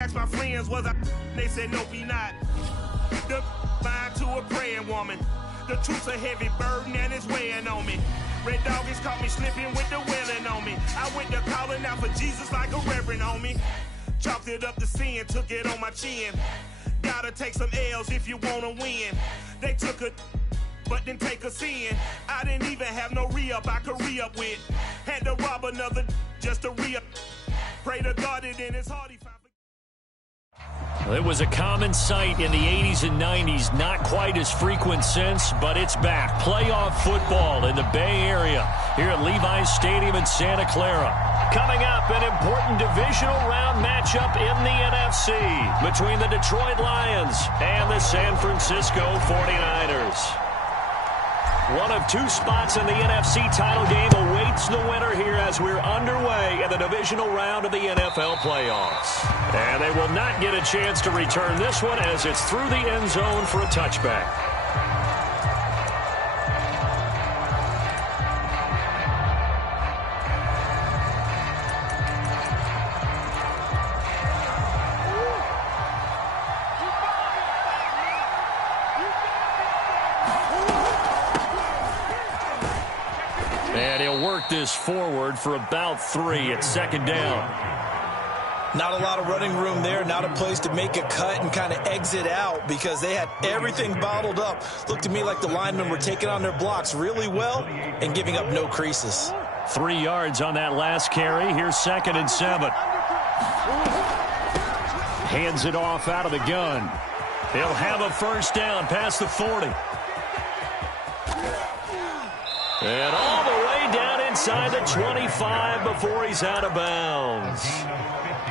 Asked my friends, was I? They said, no, be not. The mind to a praying woman. The truth's a heavy burden and it's weighing on me. Red doggies caught me slipping with the willing on me. I went to calling out for Jesus like a reverend on me. Chalked it up to sin, took it on my chin. Gotta take some L's if you wanna win. They took a, but didn't take a sin. I didn't even have no re-up I could re-up with. Had to rob another just to re-up. Pray to God it in his heart he found. It was a common sight in the 80s and 90s, not quite as frequent since, but it's back. Playoff football in the Bay Area here at Levi's Stadium in Santa Clara. Coming up, an important divisional round matchup in the NFC between the Detroit Lions and the San Francisco 49ers. One of two spots in the NFC title game awaits the winner here as we're underway in the divisional round of the NFL playoffs. And they will not get a chance to return this one as it's through the end zone for a touchback. And he'll work this forward for about 3 at second down. Not a lot of running room there, not a place to make a cut and kind of exit out because they had everything bottled up. Looked to me like the linemen were taking on their blocks really well and giving up no creases. 3 yards on that last carry. Here's 2nd and 7. Hands it off out of the gun. He'll have a first down past the 40. And all the way down inside the 25 before he's out of bounds.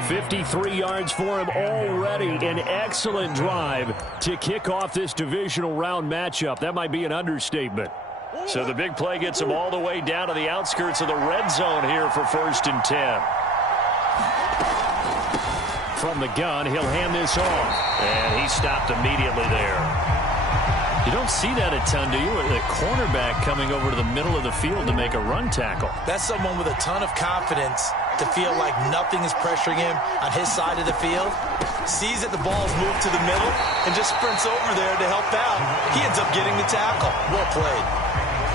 53 yards for him already. An excellent drive to kick off this divisional round matchup. That might be an understatement. So the big play gets him all the way down to the outskirts of the red zone here for 1st and 10. From the gun, he'll hand this off. And he stopped immediately there. You don't see that a ton, do you? A cornerback coming over to the middle of the field to make a run tackle. That's someone with a ton of confidence to feel like nothing is pressuring him on his side of the field. Sees that the ball's moved to the middle and just sprints over there to help out. He ends up getting the tackle. Well played.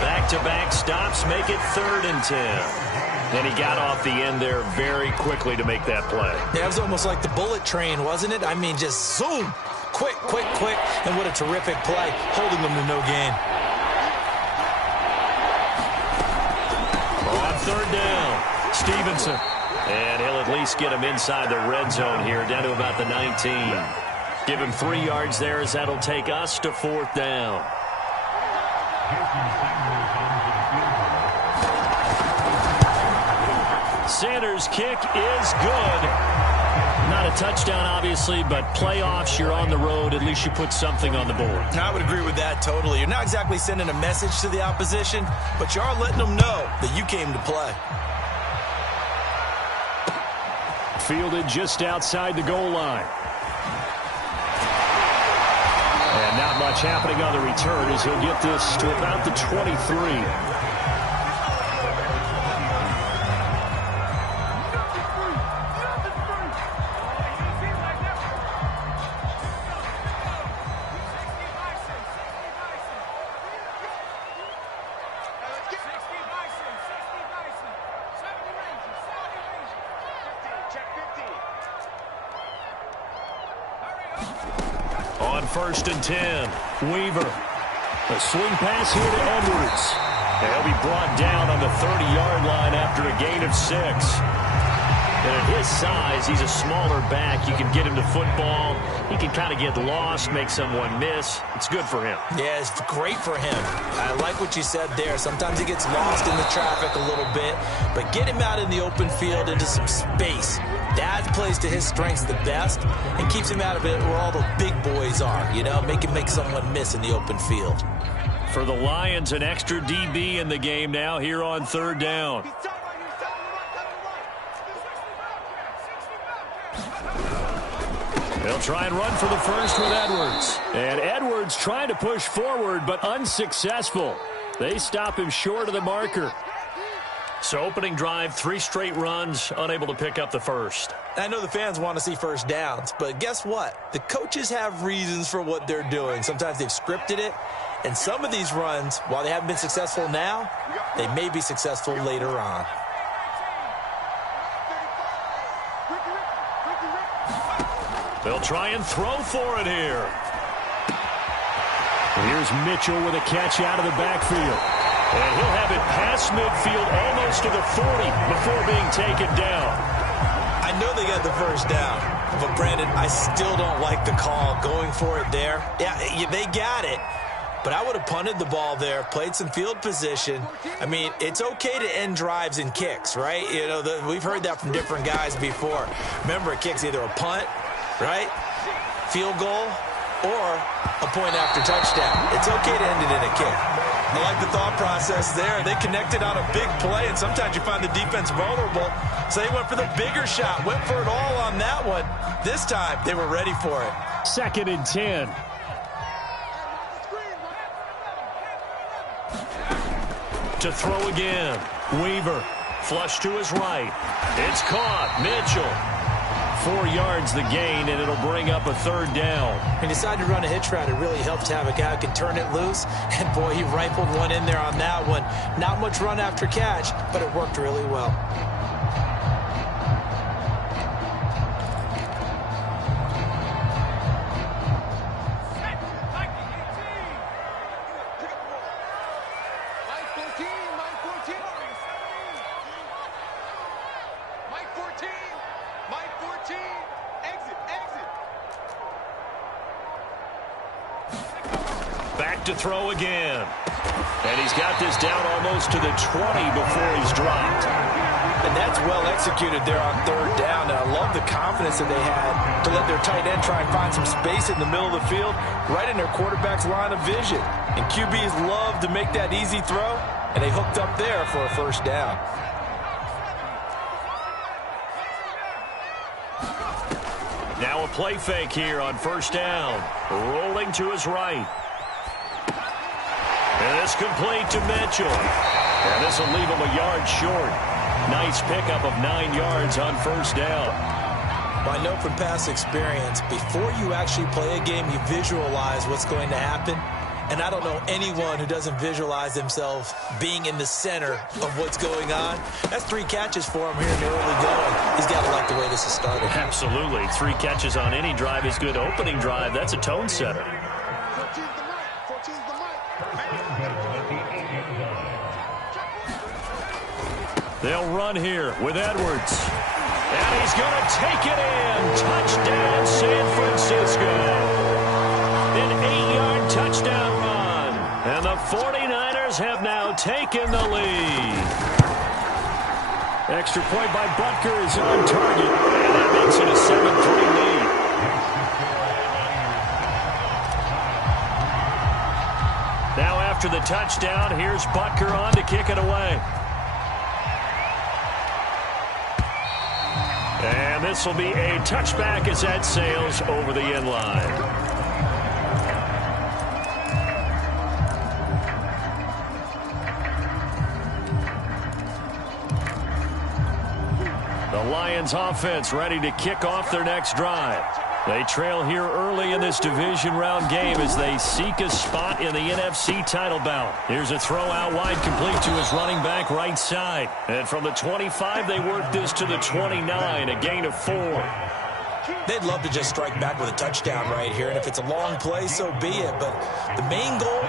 Back-to-back stops make it 3rd and 10. And he got off the end there very quickly to make that play. Yeah, it was almost like the bullet train, wasn't it? I mean, just zoom. Quick, quick, quick, and what a terrific play, holding them to no gain. On 3rd down, Stevenson. And he'll at least get him inside the red zone here, down to about the 19. Give him 3 yards there as that'll take us to 4th down. Sanders' kick is good. Not a touchdown, obviously, but playoffs, you're on the road. At least you put something on the board. I would agree with that totally. You're not exactly sending a message to the opposition, but you are letting them know that you came to play. Fielded just outside the goal line. And not much happening on the return as he'll get this to about the 23. On 1st and 10, Weaver. A swing pass here to Edwards. And he'll be brought down on the 30-yard line after a gain of 6. And at his size, he's a smaller back. You can get him to football. He can kind of get lost, make someone miss. It's good for him. Yeah, it's great for him. I like what you said there. Sometimes he gets lost in the traffic a little bit, but get him out in the open field into some space. That plays to his strengths the best and keeps him out of it where all the big boys are, you know, make someone miss in the open field. For the Lions, an extra DB in the game now here on 3rd down. They'll try and run for the first with Edwards. And Edwards trying to push forward, but unsuccessful. They stop him short of the marker. So opening drive, 3 straight runs, unable to pick up the first. I know the fans want to see first downs, but guess what? The coaches have reasons for what they're doing. Sometimes they've scripted it, and some of these runs, while they haven't been successful now, they may be successful later on. They'll try and throw for it here. Here's Mitchell with a catch out of the backfield. And he'll have it past midfield almost to the 40 before being taken down. I know they got the first down, but Brandon, I still don't like the call going for it there. Yeah, they got it, but I would have punted the ball there, played some field position. I mean, it's okay to end drives and kicks, right? You know, we've heard that from different guys before. Remember, a kick's either a punt, right, field goal, or a point after touchdown. It's okay to end it in a kick. I like the thought process there. They connected on a big play, and sometimes you find the defense vulnerable. So they went for the bigger shot, went for it all on that one. This time, they were ready for it. 2nd and 10. To throw again. Weaver. Flush to his right. It's caught. Mitchell. 4 yards the gain, and it'll bring up a 3rd down. He decided to run a hitch route. It really helped to have a guy who can turn it loose. And, boy, he rifled one in there on that one. Not much run after catch, but it worked really well. Back to throw again. And he's got this down almost to the 20 before he's dropped. And that's well executed there on 3rd down. And I love the confidence that they had to let their tight end try and find some space in the middle of the field, right in their quarterback's line of vision. And QBs love to make that easy throw, and they hooked up there for a 1st down. Now a play fake here on 1st down. Rolling to his right. And it's complete to Mitchell. And this will leave him a yard short. Nice pickup of 9 yards on 1st down. I know from past experience, before you actually play a game, you visualize what's going to happen. And I don't know anyone who doesn't visualize themselves being in the center of what's going on. That's 3 catches for him here in the early going. He's got to like the way this is started. Absolutely. 3 catches on any drive is good. Opening drive, that's a tone setter. They'll run here with Edwards. And he's going to take it in. Touchdown, San Francisco. An 8-yard touchdown run. And the 49ers have now taken the lead. Extra point by Butker is on target. And that makes it a 7-3 lead. Now after the touchdown, here's Butker on to kick it away. And this will be a touchback as that sails over the end line. The Lions offense ready to kick off their next drive. They trail here early in this division round game as they seek a spot in the NFC title bout. Here's a throw out wide complete to his running back right side. And from the 25, they work this to the 29, a gain of 4. They'd love to just strike back with a touchdown right here, and if it's a long play, so be it. But the main goal,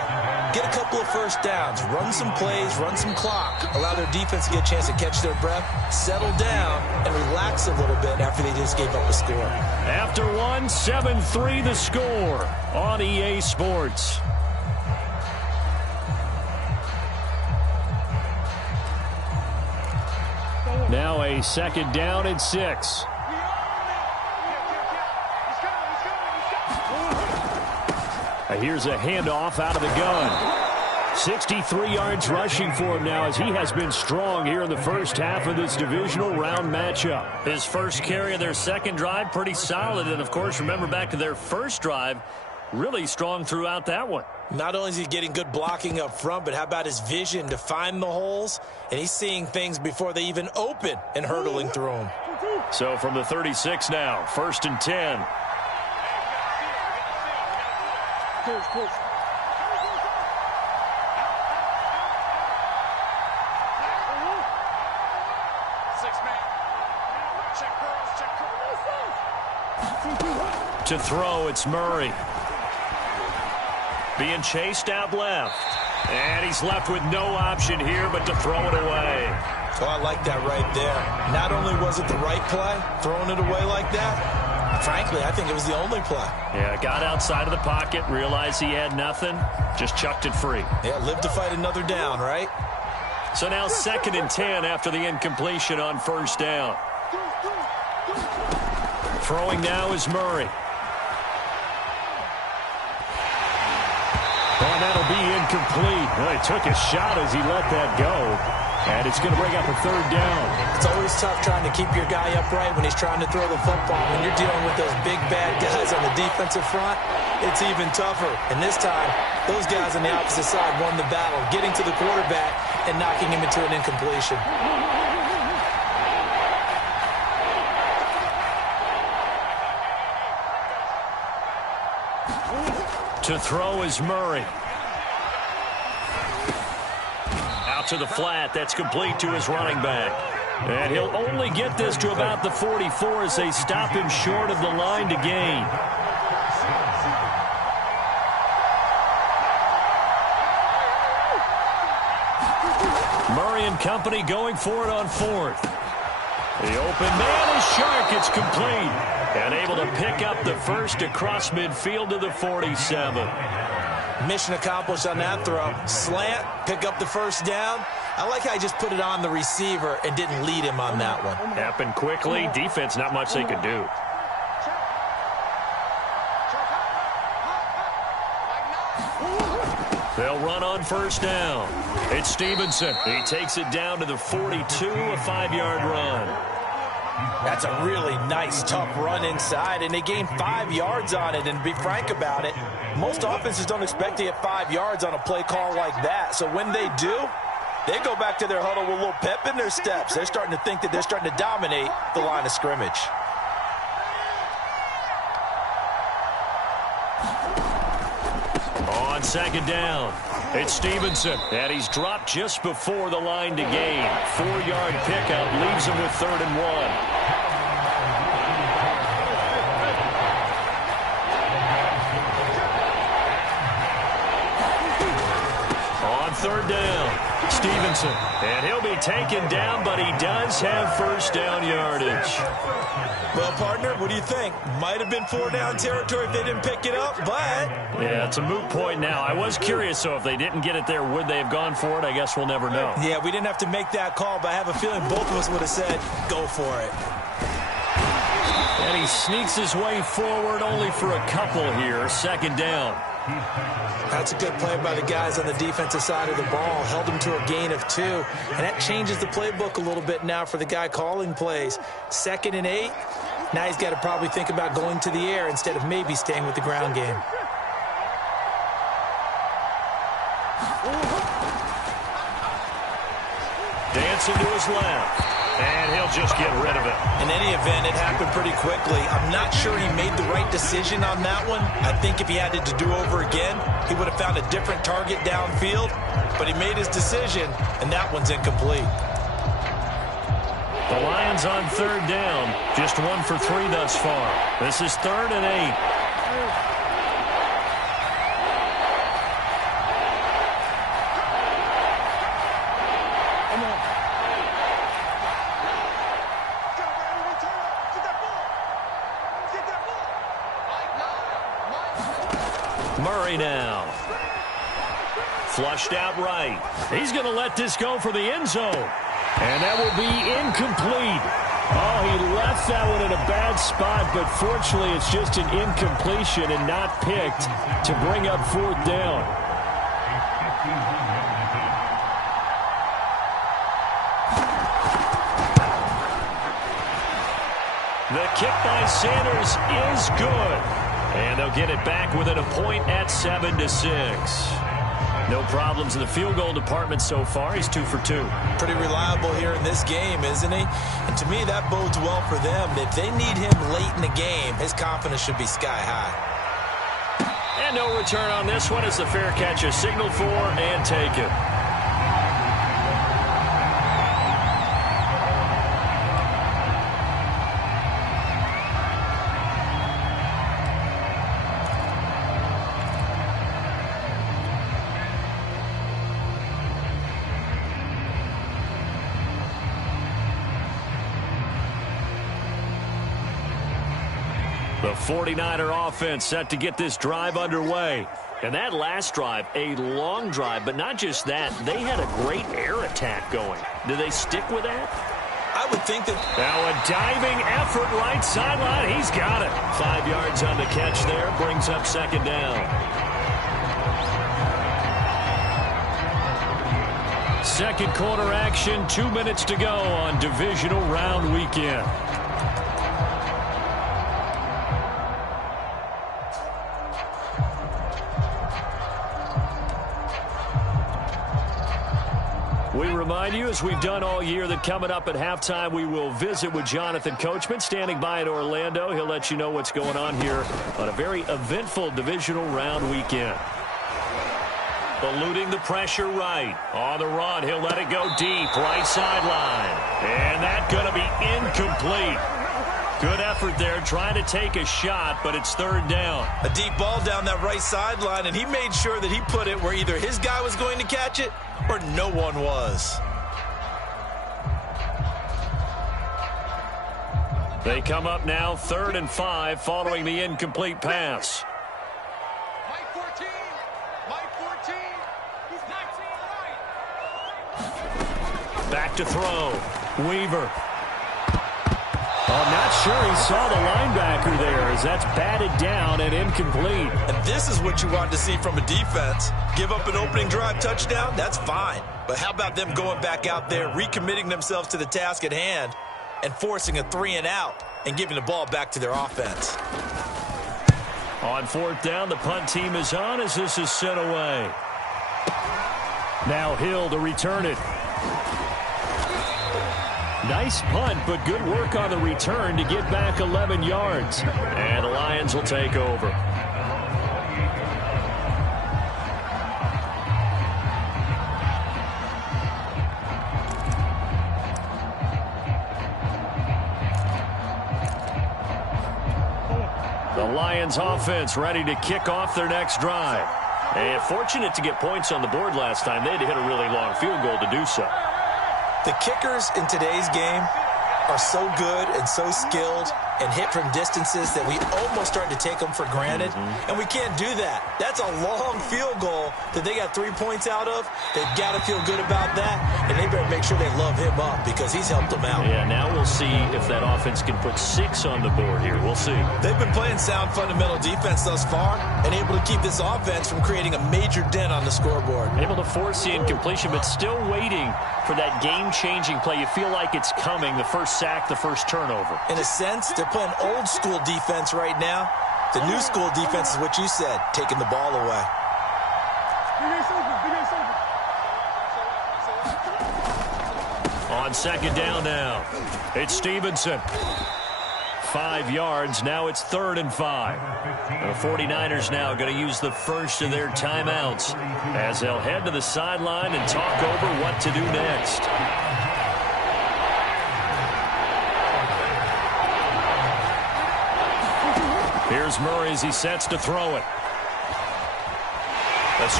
get a couple of first downs, run some plays, run some clock, allow their defense to get a chance to catch their breath, settle down, and relax a little bit after they just gave up a score. After 1, 7-3 the score on EA Sports. Now a 2nd down and 6. Here's a handoff out of the gun. 63 yards rushing for him now as he has been strong here in the first half of this divisional round matchup. His first carry of their second drive, pretty solid. And, of course, remember back to their first drive, really strong throughout that one. Not only is he getting good blocking up front, but how about his vision to find the holes? And he's seeing things before they even open and hurdling through them. So from the 36 now, 1st and 10. To throw, it's Murray. Being chased out left. And he's left with no option here but to throw it away. Oh, I like that right there. Not only was it the right play, throwing it away like that, frankly, I think it was the only play. Yeah, got outside of the pocket, realized he had nothing, just chucked it free. Yeah, live to fight another down, right? So now 2nd and 10 after the incompletion on 1st down. Throwing now is Murray. And that'll be incomplete. Well, he took a shot as he let that go. And it's going to bring up a 3rd down. It's always tough trying to keep your guy upright when he's trying to throw the football. When you're dealing with those big, bad guys on the defensive front, it's even tougher. And this time, those guys on the opposite side won the battle, getting to the quarterback and knocking him into an incompletion. To throw is Murray. Out to the flat. That's complete to his running back. And he'll only get this to about the 44 as they stop him short of the line to gain. Murray and company going for it on 4th. The open man is Shark. It's complete. And able to pick up the first across midfield to the 47. Mission accomplished on that throw. Slant, pick up the 1st down. I like how he just put it on the receiver and didn't lead him on that one. Happened quickly. Defense, not much they could do. They'll run on 1st down. It's Stevenson. He takes it down to the 42, a 5-yard run. That's a really nice, tough run inside, and they gained 5 yards on it. And to be frank about it, most offenses don't expect to get 5 yards on a play call like that. So when they do, they go back to their huddle with a little pep in their steps. They're starting to think that they're starting to dominate the line of scrimmage. On 2nd down, it's Stevenson, and he's dropped just before the line to gain. 4-yard pickup leaves him with 3rd and 1. On 3rd down, Stevenson, and he'll be taken down, but he does have 1st down yardage. Well, partner, what do you think? Might have been 4-down territory if they didn't pick it up, but... Yeah, it's a moot point now. I was curious, so if they didn't get it there, would they have gone for it? I guess we'll never know. Yeah, we didn't have to make that call, but I have a feeling both of us would have said, go for it. And he sneaks his way forward only for a couple here. 2nd down. That's a good play by the guys on the defensive side of the ball. Held him to a gain of 2. And that changes the playbook a little bit now for the guy calling plays. 2nd and 8. Now he's got to probably think about going to the air instead of maybe staying with the ground game. Dancing to his left. And he'll just get rid of it. In any event, it happened pretty quickly. I'm not sure he made the right decision on that one. I think if he had it to do over again, he would have found a different target downfield. But he made his decision, and that one's incomplete. The Lions on 3rd down. Just 1 for 3 thus far. This is 3rd and 8. Murray now. Flushed out right. He's going to let this go for the end zone. And that will be incomplete. Oh, he left that one in a bad spot, but fortunately it's just an incompletion and not picked to bring up 4th down. The kick by Sanders is good. And they'll get it back within a point at 7-6. No problems in the field goal department so far. He's 2 for 2. Pretty reliable here in this game, isn't he? And to me, that bodes well for them. If they need him late in the game, his confidence should be sky high. And no return on this one as the fair catch is signaled for and taken. The 49er offense set to get this drive underway. And that last drive, a long drive, but not just that. They had a great air attack going. Do they stick with that? I would think that. Now a diving effort right sideline. He's got it. 5 yards on the catch there. Brings up second down. Second quarter action. 2 minutes to go on divisional round weekend. We remind you, as we've done all year, that coming up at halftime, we will visit with Jonathan Coachman, standing by in Orlando. He'll let you know what's going on here on a very eventful divisional round weekend. Eluding the pressure right. On the run, he'll let it go deep, right sideline. And that's going to be incomplete. Good effort there, trying to take a shot, but it's third down. A deep ball down that right sideline, and he made sure that he put it where either his guy was going to catch it or no one was. They come up now 3rd and 5 following the incomplete pass. Mike 14. Mike 14. He's 19 right. Back to throw. Weaver. I'm not sure he saw the linebacker there as that's batted down and incomplete. And this is what you want to see from a defense. Give up an opening drive touchdown, that's fine. But how about them going back out there, recommitting themselves to the task at hand, and forcing a 3-and-out and giving the ball back to their offense. On 4th down, the punt team is on as this is sent away. Now Hill to return it. Nice punt, but good work on the return to get back 11 yards. And the Lions will take over. The Lions offense ready to kick off their next drive. And fortunate to get points on the board last time. They had to hit a really long field goal to do so. The kickers in today's game are so good and so skilled and hit from distances that we almost start to take them for granted. And we can't do that. That's a long field goal that they got 3 points out of. They've got to feel good about that, and they better make sure they love him up because he's helped them out. Yeah, now we'll see if that offense can put 6 on the board here. We'll see. They've been playing sound fundamental defense thus far and able to keep this offense from creating a major dent on the scoreboard. Able to force the incompletion, but still waiting for that game-changing play. You feel like it's coming, the first sack, the first turnover. In a sense, they're playing old school defense right now. The new school defense is what you said, taking the ball away. On 2nd down now, it's Stevenson. 5 yards, now it's 3rd and 5. The 49ers now going to use the first of their timeouts as they'll head to the sideline and talk over what to do next. Here's Murray as he sets to throw it. And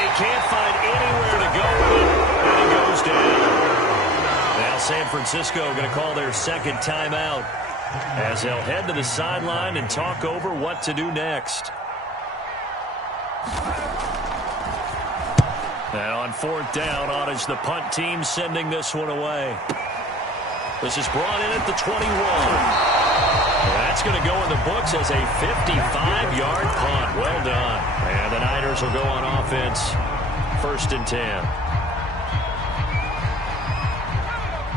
he can't find anywhere to go with it, and he goes down. Now San Francisco going to call their second timeout as they'll head to the sideline and talk over what to do next. Now on 4th down, on is the punt team sending this one away. This is brought in at the 21. That's going to go in the books as a 55-yard punt. Well done. And the Niners will go on offense. 1st and 10.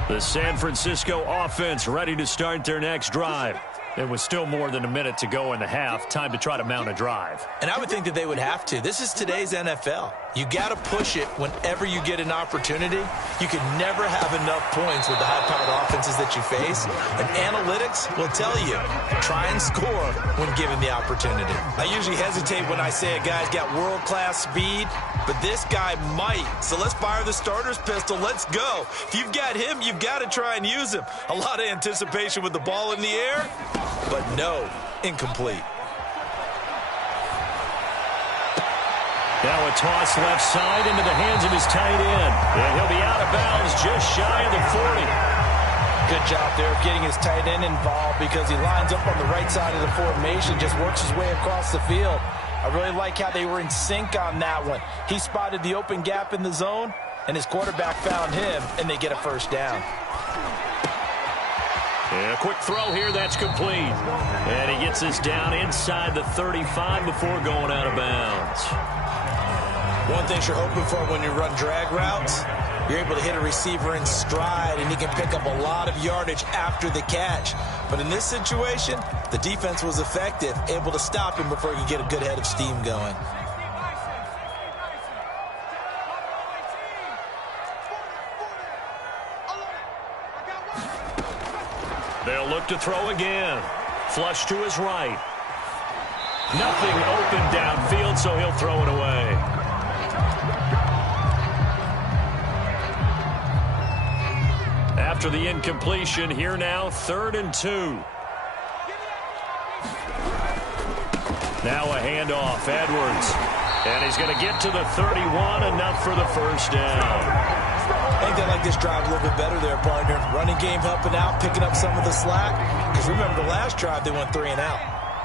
The San Francisco offense ready to start their next drive. There was still more than a minute to go in the half. Time to try to mount a drive. And I would think that they would have to. This is today's NFL. You got to push it whenever you get an opportunity. You can never have enough points with the high-powered offenses that you face. And analytics will tell you, try and score when given the opportunity. I usually hesitate when I say a guy's got world-class speed, but this guy might. So let's fire the starter's pistol. Let's go. If you've got him, you've got to try and use him. A lot of anticipation with the ball in the air, but no, incomplete. Now a toss left side into the hands of his tight end. And he'll be out of bounds just shy of the 40. Good job there of getting his tight end involved because he lines up on the right side of the formation, just works his way across the field. I really like how they were in sync on that one. He spotted the open gap in the zone, and his quarterback found him, and they get a first down. And a quick throw here, that's complete. And he gets us down inside the 35 before going out of bounds. One thing you're hoping for when you run drag routes, you're able to hit a receiver in stride, and he can pick up a lot of yardage after the catch. But in this situation, the defense was effective, able to stop him before he could get a good head of steam going. They'll look to throw again. Flush to his right. Nothing open downfield, so he'll throw it away. After the incompletion, here now, 3rd and 2. Now a handoff, Edwards. And he's going to get to the 31, enough for the first down. I think they like this drive a little bit better there, partner. Running game helping out, picking up some of the slack. Because remember, the last drive, they went 3 and out.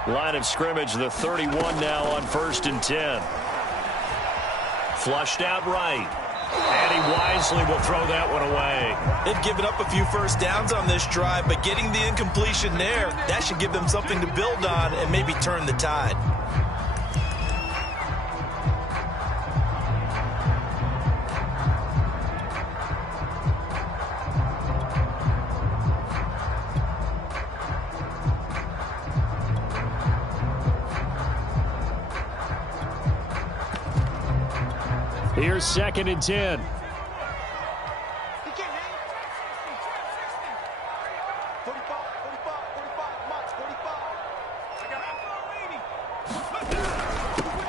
Line of scrimmage, the 31 now on 1st and 10. Flushed out right. And he wisely will throw that one away. They've given up a few first downs on this drive, but getting the incompletion there, that should give them something to build on and maybe turn the tide. Here's 2nd and 10.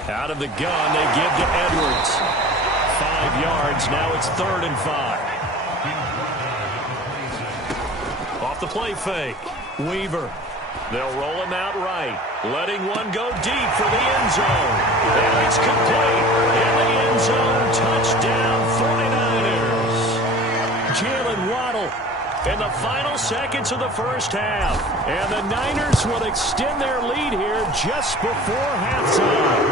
Out of the gun, they give to Edwards. 5 yards, now it's 3rd and 5. Off the play fake, Weaver. They'll roll him out right, letting one go deep for the end zone. And it's complete. In the end zone, touchdown 49ers. Jalen Waddle in the final seconds of the first half. And the Niners will extend their lead here just before halftime.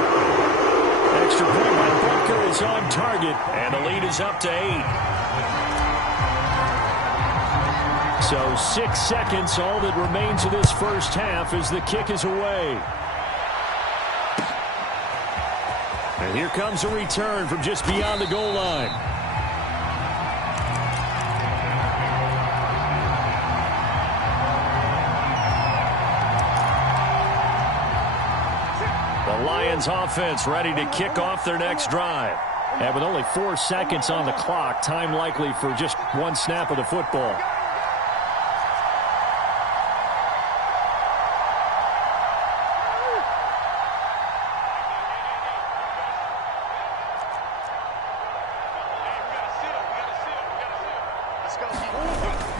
Extra point by Butker is on target, and the lead is up to 8. So 6 seconds, all that remains of this first half as the kick is away. And here comes a return from just beyond the goal line. The Lions offense ready to kick off their next drive. And with only 4 seconds on the clock, time likely for just one snap of the football.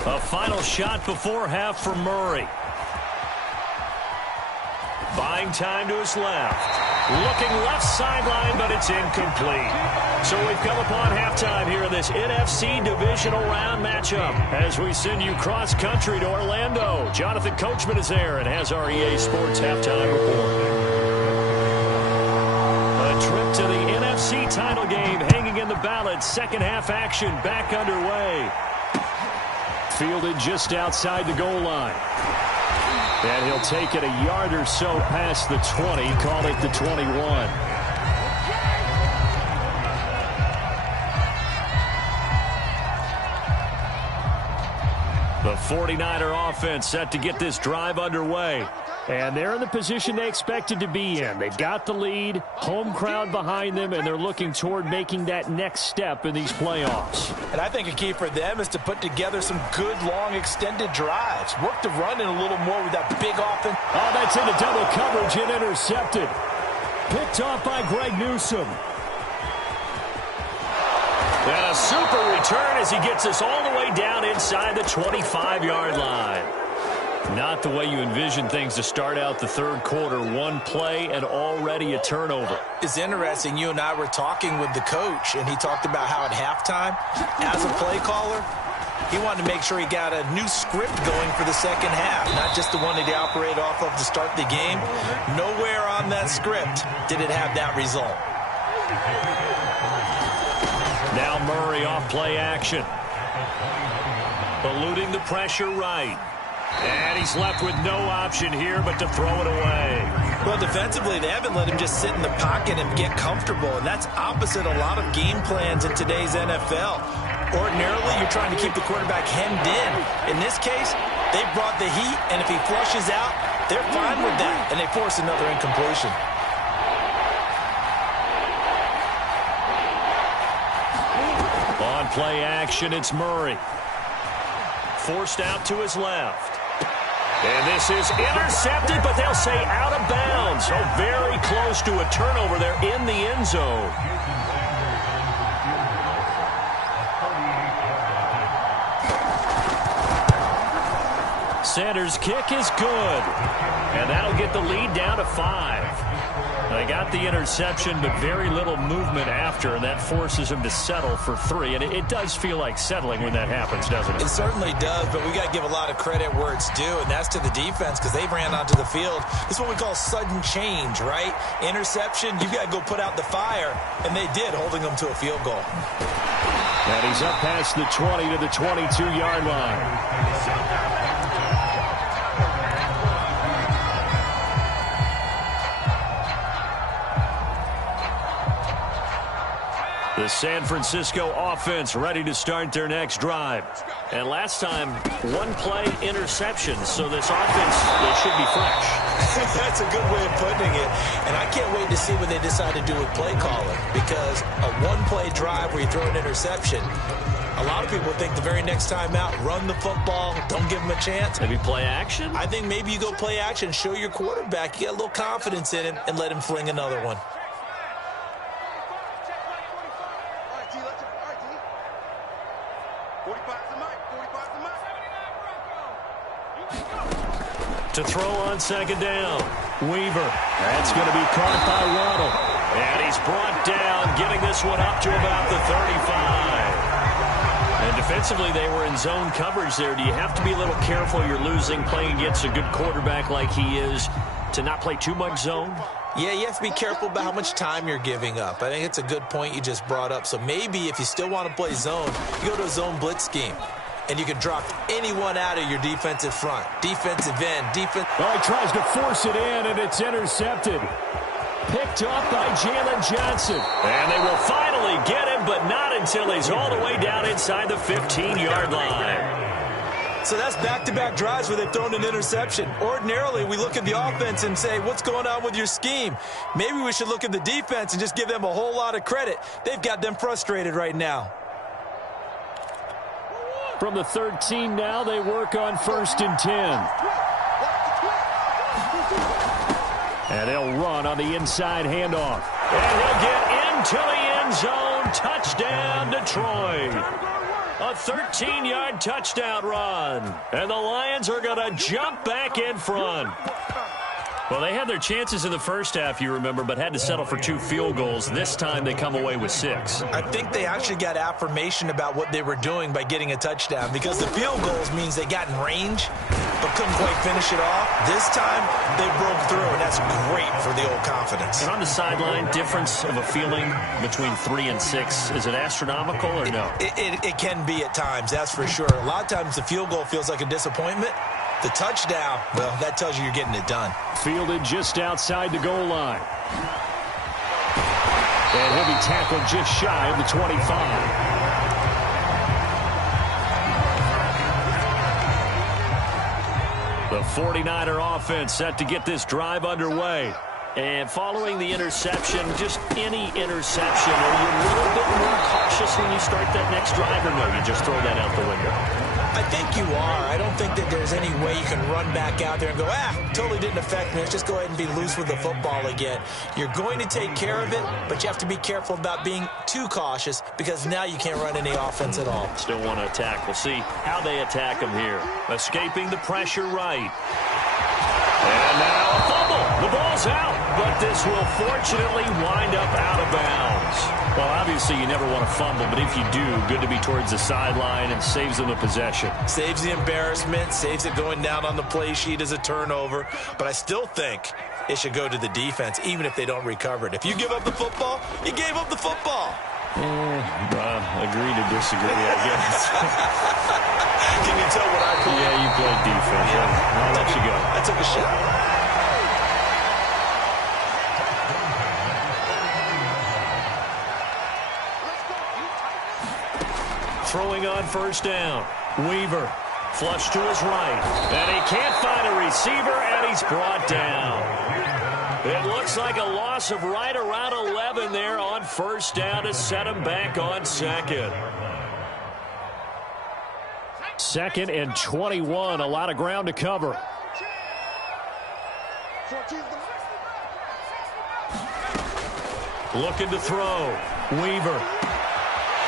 A final shot before half for Murray. Buying time to his left. Looking left sideline, but it's incomplete. So we've come upon halftime here in this NFC divisional round matchup as we send you cross-country to Orlando. Jonathan Coachman is there and has our EA Sports halftime report. A trip to the NFC title game hanging in the balance. Second half action back underway. Fielded just outside the goal line. And he'll take it a yard or so past the 20, call it the 21. The 49er offense set to get this drive underway. And they're in the position they expected to be in. They've got the lead, home crowd behind them, and they're looking toward making that next step in these playoffs. And I think a key for them is to put together some good, long, extended drives. Work the run in a little more with that big offense. Oh, that's into double coverage and intercepted. Picked off by Greg Newsome. And a super return as he gets us all the way down inside the 25-yard line. Not the way you envision things to start out the third quarter. One play and already a turnover. It's interesting. You and I were talking with the coach, and he talked about how at halftime, as a play caller, he wanted to make sure he got a new script going for the second half, not just the one that he operated off of to start the game. Nowhere on that script did it have that result. Now Murray off play action. Eluding the pressure right. And he's left with no option here but to throw it away. Well, defensively, they haven't let him just sit in the pocket and get comfortable, and that's opposite a lot of game plans in today's NFL. Ordinarily, you're trying to keep the quarterback hemmed in. In this case, they brought the heat, and if he flushes out, they're fine with that, and they force another incompletion. On play action, it's Murray. Forced out to his left. And this is intercepted, but they'll say out of bounds. So very close to a turnover there in the end zone. Sanders' kick is good. And that'll get the lead down to 5. They got the interception, but very little movement after, and that forces him to settle for 3. And it does feel like settling when that happens, doesn't it? It certainly does, but we got to give a lot of credit where it's due, and that's to the defense because they ran onto the field. This is what we call sudden change, right? Interception, you got to go put out the fire, and they did, holding them to a field goal. And he's up past the 20 to the 22-yard line. The San Francisco offense ready to start their next drive. And last time, one play interception, so this offense, they should be fresh. That's a good way of putting it. And I can't wait to see what they decide to do with play calling, because a one-play drive where you throw an interception, a lot of people think the very next time out, run the football, don't give them a chance. Maybe play action? I think maybe you go play action, show your quarterback, you get a little confidence in him, and let him fling another one. To throw on second down. Weaver. That's going to be caught by Waddle. And he's brought down, getting this one up to about the 35. And defensively, they were in zone coverage there. Do you have to be a little careful? You're losing, playing against a good quarterback like he is, to not play too much zone? Yeah, you have to be careful about how much time you're giving up. I think it's a good point you just brought up. So maybe if you still want to play zone, you go to a zone blitz scheme. And you can drop anyone out of your defensive front. Defensive end, defense. Oh, he tries to force it in, and it's intercepted. Picked up by Jalen Johnson. And they will finally get him, but not until he's all the way down inside the 15-yard line. So that's back-to-back drives where they've thrown an interception. Ordinarily, we look at the offense and say, what's going on with your scheme? Maybe we should look at the defense and just give them a whole lot of credit. They've got them frustrated right now. From the 13 now, they work on 1st and 10. And they'll run on the inside handoff. And he'll get into the end zone. Touchdown, Detroit. A 13-yard touchdown run. And the Lions are going to jump back in front. Well, they had their chances in the first half, you remember, but had to settle for 2 field goals. This time they come away with 6. I think they actually got affirmation about what they were doing by getting a touchdown, because the field goals means they got in range but couldn't quite finish it off. This time they broke through, and that's great for the old confidence. And on the sideline, difference of a feeling between 3 and 6, is it astronomical or no? It can be at times, that's for sure. A lot of times the field goal feels like a disappointment. The touchdown, well, that tells you you're getting it done. Fielded just outside the goal line. And he'll be tackled just shy of the 25. The 49er offense set to get this drive underway. And following the interception, just any interception, are you a little bit more cautious when you start that next drive, or no, you just throw that out the window? I think you are. I don't think that there's any way you can run back out there and go, totally didn't affect me. Let's just go ahead and be loose with the football again. You're going to take care of it, but you have to be careful about being too cautious because now you can't run any offense at all. Still want to attack. We'll see how they attack him here. Escaping the pressure right. And now a fumble. The ball's out, but this will fortunately wind up out of bounds. Well, obviously you never want to fumble, but if you do, good to be towards the sideline and saves them a possession. Saves the embarrassment, saves it going down on the play sheet as a turnover, but I still think it should go to the defense, even if they don't recover it. If you give up the football, you gave up the football. Agree to disagree, I guess. Can you tell what I played? Yeah, you played defense. Yeah. I'll let you go. I took a shot. Throwing on first down. Weaver. Flush to his right. And he can't find a receiver, and he's brought down. It looks like a loss of right around 11 there on first down to set him back on second. 2nd and 21. A lot of ground to cover. Looking to throw. Weaver.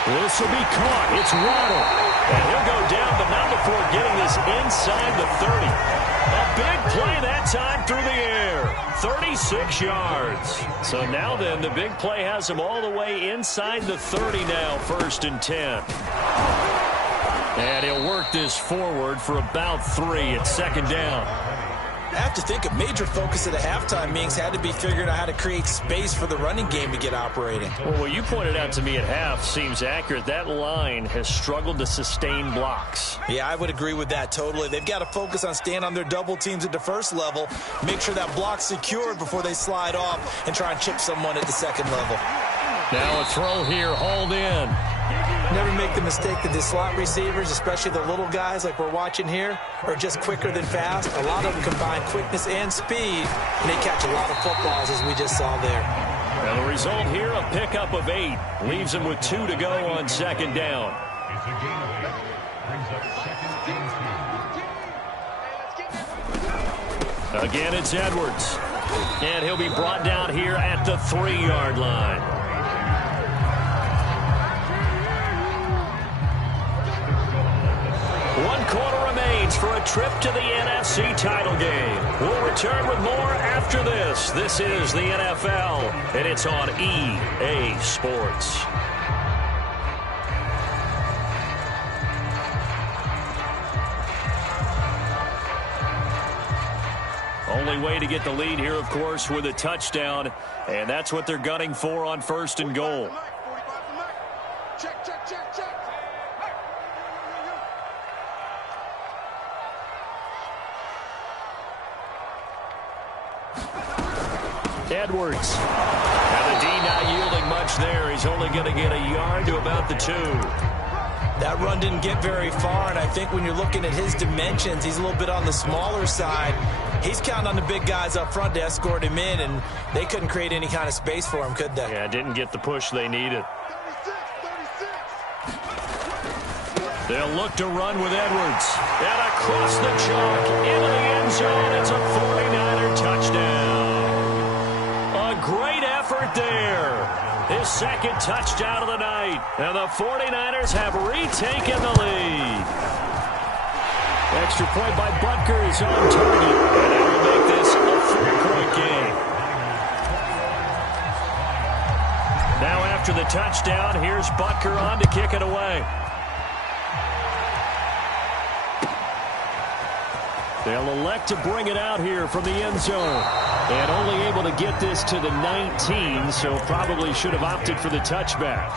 This will be caught. It's Waddle. And he'll go down, but not before getting this inside the 30. A big play that time through the air. 36 yards. So now then, the big play has him all the way inside the 30 now, 1st and 10. And he'll work this forward for about 3 at 2nd down. I have to think a major focus of the halftime meetings had to be figuring out how to create space for the running game to get operating. Well, what you pointed out to me at half seems accurate. That line has struggled to sustain blocks. Yeah, I would agree with that totally. They've got to focus on staying on their double teams at the first level, make sure that block's secured before they slide off and try and chip someone at the second level. Now a throw here, hauled in. Never make the mistake that the slot receivers, especially the little guys like we're watching here, are just quicker than fast. A lot of them combine quickness and speed, and they catch a lot of footballs, as we just saw there. Now the result here, a pickup of 8. Leaves him with 2 to go on 2nd down. Again, it's Edwards. And he'll be brought down here at the 3-yard line. 1 quarter remains for a trip to the NFC title game. We'll return with more after this. This is the NFL, and it's on EA Sports. Only way to get the lead here, of course, with a touchdown, and that's what they're gunning for on 1st and goal. Check, check, check, check. Edwards. Now the D not yielding much there. He's only going to get a yard to about the 2. That run didn't get very far, and I think when you're looking at his dimensions, he's a little bit on the smaller side. He's counting on the big guys up front to escort him in, and they couldn't create any kind of space for him, could they? Yeah, didn't get the push they needed. 36. They'll look to run with Edwards. And across the chalk, into the end zone. It's a 49er touchdown. A great effort there. His 2nd touchdown of the night. And the 49ers have retaken the lead. Extra point by Butker is on target. And that will make this a 4-point game. Now after the touchdown, here's Butker on to kick it away. They'll elect to bring it out here from the end zone. And only able to get this to the 19, so probably should have opted for the touchback.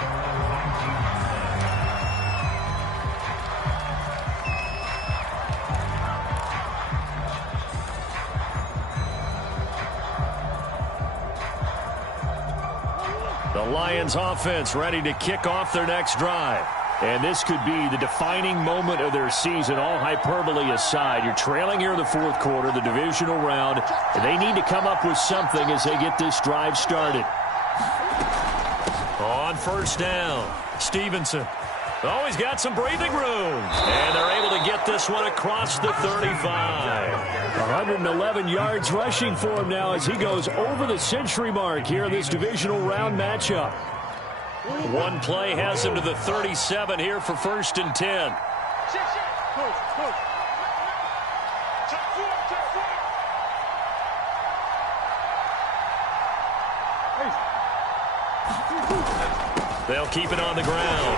The Lions offense ready to kick off their next drive. And this could be the defining moment of their season, all hyperbole aside. You're trailing here in the fourth quarter, the divisional round, and they need to come up with something as they get this drive started. On first down, Stevenson. Oh, he's got some breathing room. And they're able to get this one across the 35. 111 yards rushing for him now as he goes over the century mark here in this divisional round matchup. One play has him to the 37 here for 1st and 10. They'll keep it on the ground.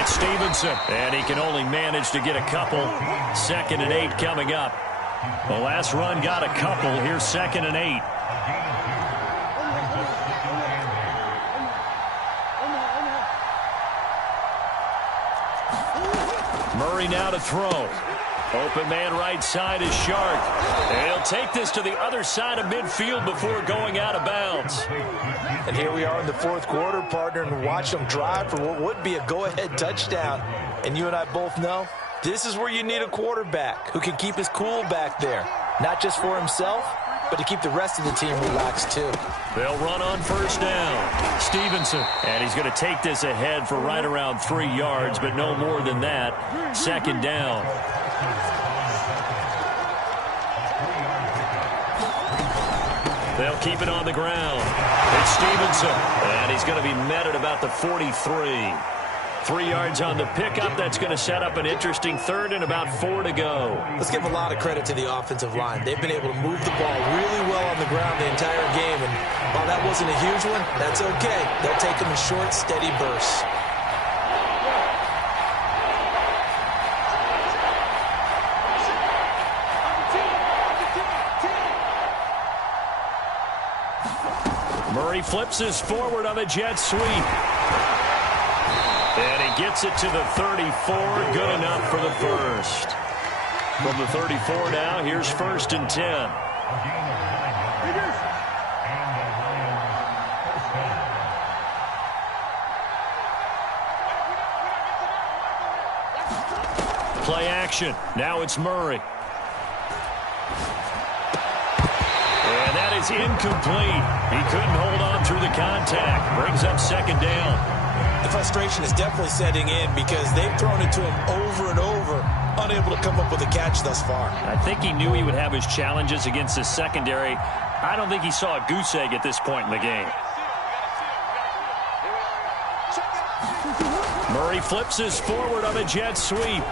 It's Stevenson, and he can only manage to get a couple. 2nd and 8 coming up. The last run got a couple. Here's 2nd and 8. Murray now to throw. Open man right side is Shark. And he'll take this to the other side of midfield before going out of bounds. And here we are in the fourth quarter, partner, and watch them drive for what would be a go-ahead touchdown. And you and I both know this is where you need a quarterback who can keep his cool back there. Not just for himself, but to keep the rest of the team relaxed too. They'll run on first down. Stevenson. And he's going to take this ahead for right around 3 yards, but no more than that. 2nd down. They'll keep it on the ground. It's Stevenson. And he's going to be met at about the 43. 3 yards on the pickup. That's going to set up an interesting 3rd and about 4 to go. Let's give a lot of credit to the offensive line. They've been able to move the ball really well on the ground the entire game. And while that wasn't a huge one, that's okay. They'll take them in short, steady bursts. Murray flips his forward on the jet sweep. And he gets it to the 34. Good enough for the first. From the 34 now, here's 1st and 10. Play action. Now it's Murray. And that is incomplete. He couldn't hold on through the contact. Brings up 2nd down. The frustration is definitely setting in because they've thrown it to him over and over, unable to come up with a catch thus far. I think he knew he would have his challenges against his secondary. I don't think he saw a goose egg at this point in the game. Murray flips his forward on the jet sweep.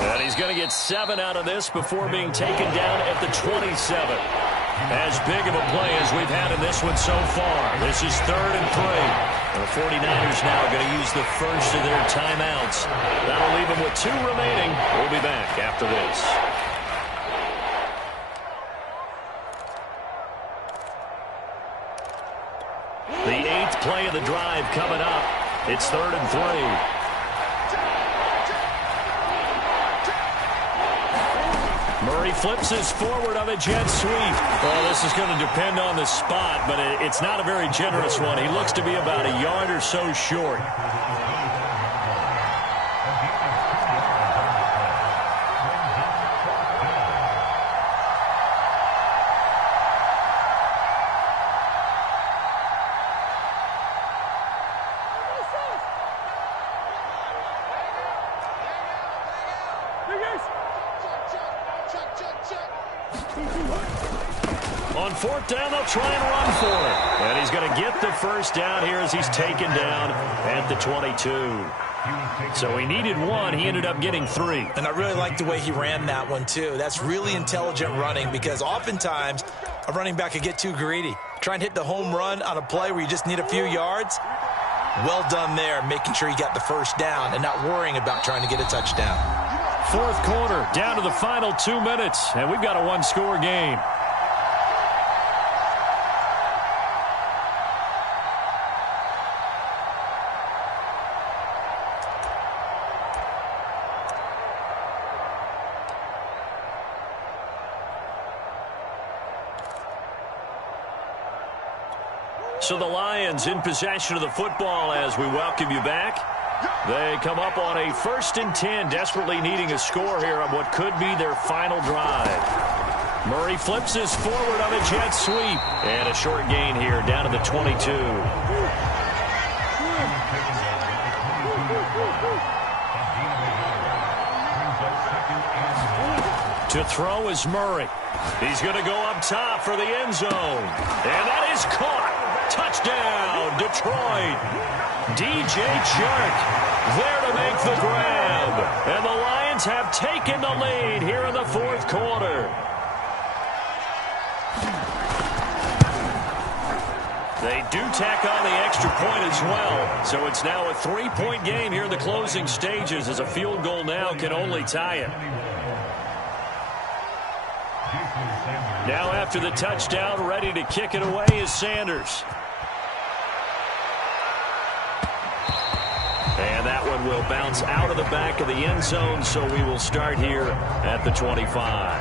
And he's going to get 7 out of this before being taken down at the 27. As big of a play as we've had in this one so far. This is 3rd and 3. The 49ers now going to use the first of their timeouts. That'll leave them with 2 remaining. We'll be back after this. The 8th play of the drive coming up. It's 3rd and 3. Murray flips his forward on the jet sweep. Well, this is going to depend on the spot, but it's not a very generous one. He looks to be about a yard or so short. On 4th down, they'll try and run for it. And he's going to get the first down here as he's taken down at the 22. So he needed 1. He ended up getting 3. And I really like the way he ran that one, too. That's really intelligent running because oftentimes a running back could get too greedy. Try and hit the home run on a play where you just need a few yards. Well done there, making sure he got the first down and not worrying about trying to get a touchdown. 4th quarter, down to the final 2 minutes, and we've got a 1-score game. So the Lions in possession of the football as we welcome you back. They come up on a 1st and 10, desperately needing a score here on what could be their final drive. Murray flips his forward on a jet sweep. And a short gain here down to the 22. To throw is Murray. He's going to go up top for the end zone. And that is caught. Touchdown, Detroit. DJ Chark there to make the grab. And the Lions have taken the lead here in the 4th quarter. They do tack on the extra point as well. So it's now a 3-point game here in the closing stages, as a field goal now can only tie it. Now after the touchdown, ready to kick it away is Sanders. And that one will bounce out of the back of the end zone, so we will start here at the 25.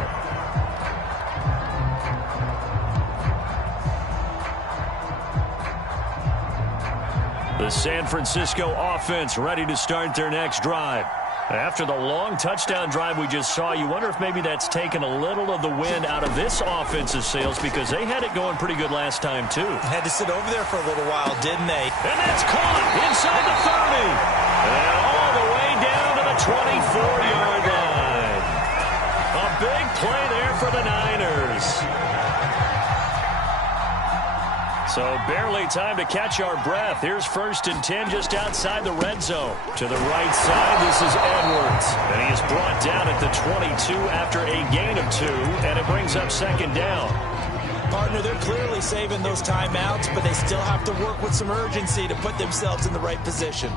The San Francisco offense ready to start their next drive. After the long touchdown drive we just saw, you wonder if maybe that's taken a little of the wind out of this offense's sails, because they had it going pretty good last time, too. Had to sit over there for a little while, didn't they? And that's caught inside the 30. And all the way down to the 24-yard line. A big play there for the Niners. So barely time to catch our breath. Here's 1st and 10 just outside the red zone. To the right side, this is Edwards. And he is brought down at the 22 after a gain of 2, and it brings up 2nd down. Partner, they're clearly saving those timeouts, but they still have to work with some urgency to put themselves in the right position.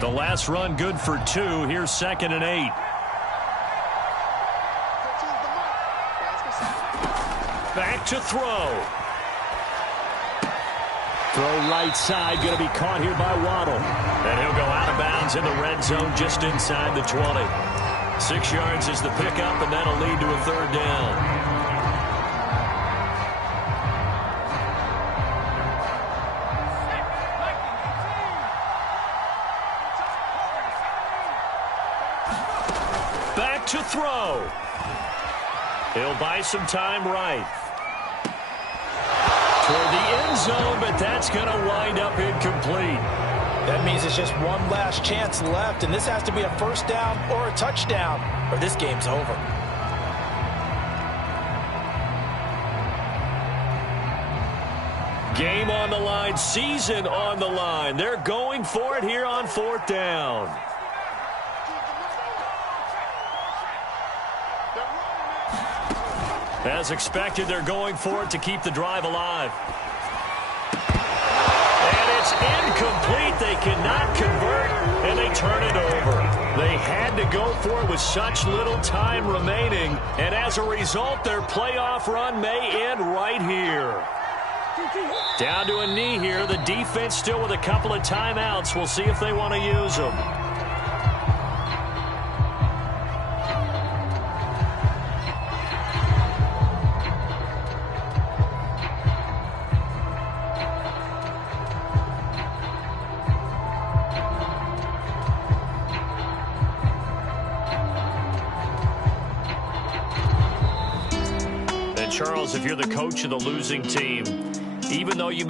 The last run good for 2. Here's 2nd and 8. Back to throw. Throw right side, going to be caught here by Waddle. And he'll go out of bounds in the red zone just inside the 20. 6 yards is the pickup, and that'll lead to a 3rd down. Back to throw. He'll buy some time right. Toward the end zone, but that's going to wind up incomplete. That means it's just one last chance left, and this has to be a 1st down or a touchdown, or this game's over. Game on the line, season on the line. They're going for it here on 4th down. As expected, they're going for it to keep the drive alive. And it's incomplete. They cannot convert, and they turn it over. They had to go for it with such little time remaining, and as a result, their playoff run may end right here. Down to a knee here. The defense still with a couple of timeouts. We'll see if they want to use them. Charles, if you're the coach of the losing team, even though you